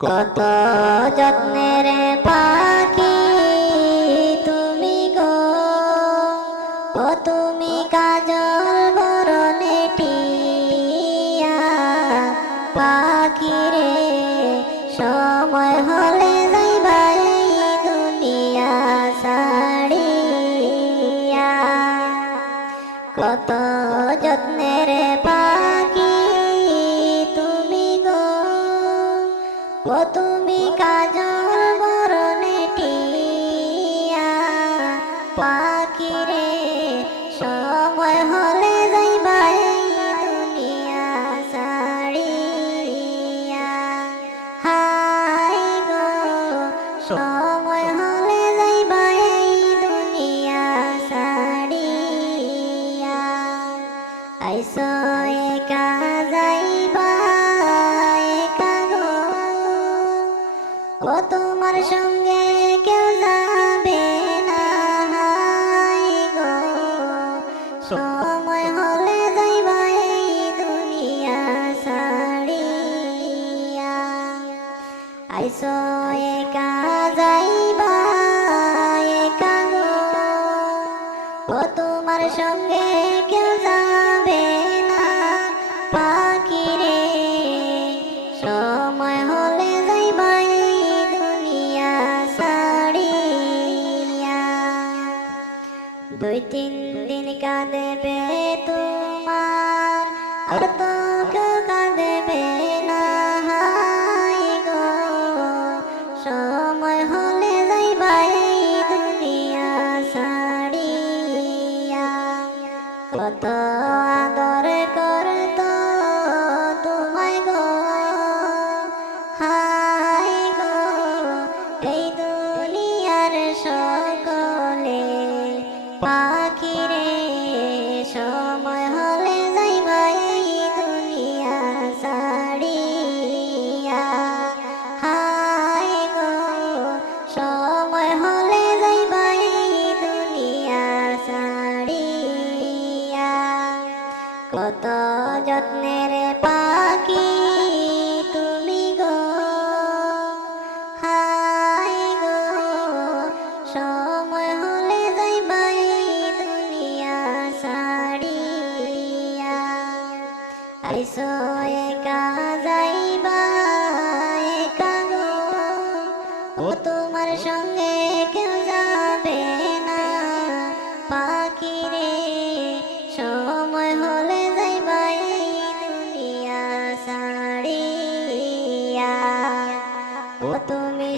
কত যত্নের পাখি তুমি গো, ও তুমি কাজল বরণে টিয়া পাখি রে, সময় হলে যাইবা এই দুনিয়া ছাড়িয়া। কত যত্নের পাখি তুমি গো, ও তুমি কাজল বরণে টিয়া পাখি রে, সময় হলে যাইবা এই দুনিয়া ছাড়িয়া। হাই গো, সময় হলে যাইবা এই দুনিয়া ছাড়িয়া। আইসো একা যাইবা একা গো, ও তোমার সঙ্গে কেউ যাবে না। হাই গো, সময় হলে যাইবা এই দুনিয়া ছাড়িয়া। আইসো একা যাইবা একা গো, ও তোমার সঙ্গে কেউ যাবে না পাখি রে, সময় হলে যাইবা এই দুনিয়া ছাড়িয়া। 2-3 দিন কাঁদবে তোমার, আর তো কেউ কাঁদবে না। হাই গো, সময় হলে যাইবা এই দুনিয়া ছাড়িয়া। কত আদর করতো তোমায় গো, হাই গো, এই দুনিয়ার সকলে পাখি রে, সময় হলে যাইবা এই দুনিয়া ছাড়িয়া। হাই গো, সময় হলে যাইবা এই দুনিয়া ছাড়িয়া। কত যত্নের পাখি তুমি গো, হাই গো, সময় হলে যাইবা এই দুনিয়া ছাড়িয়া। আইসো একা যাইবা একা গো, ও তোমার সঙ্গে কেউ যাবে না পাখি রে, সময় হলে যাইবা এই দুনিয়া ছাড়িয়া। ও তুমি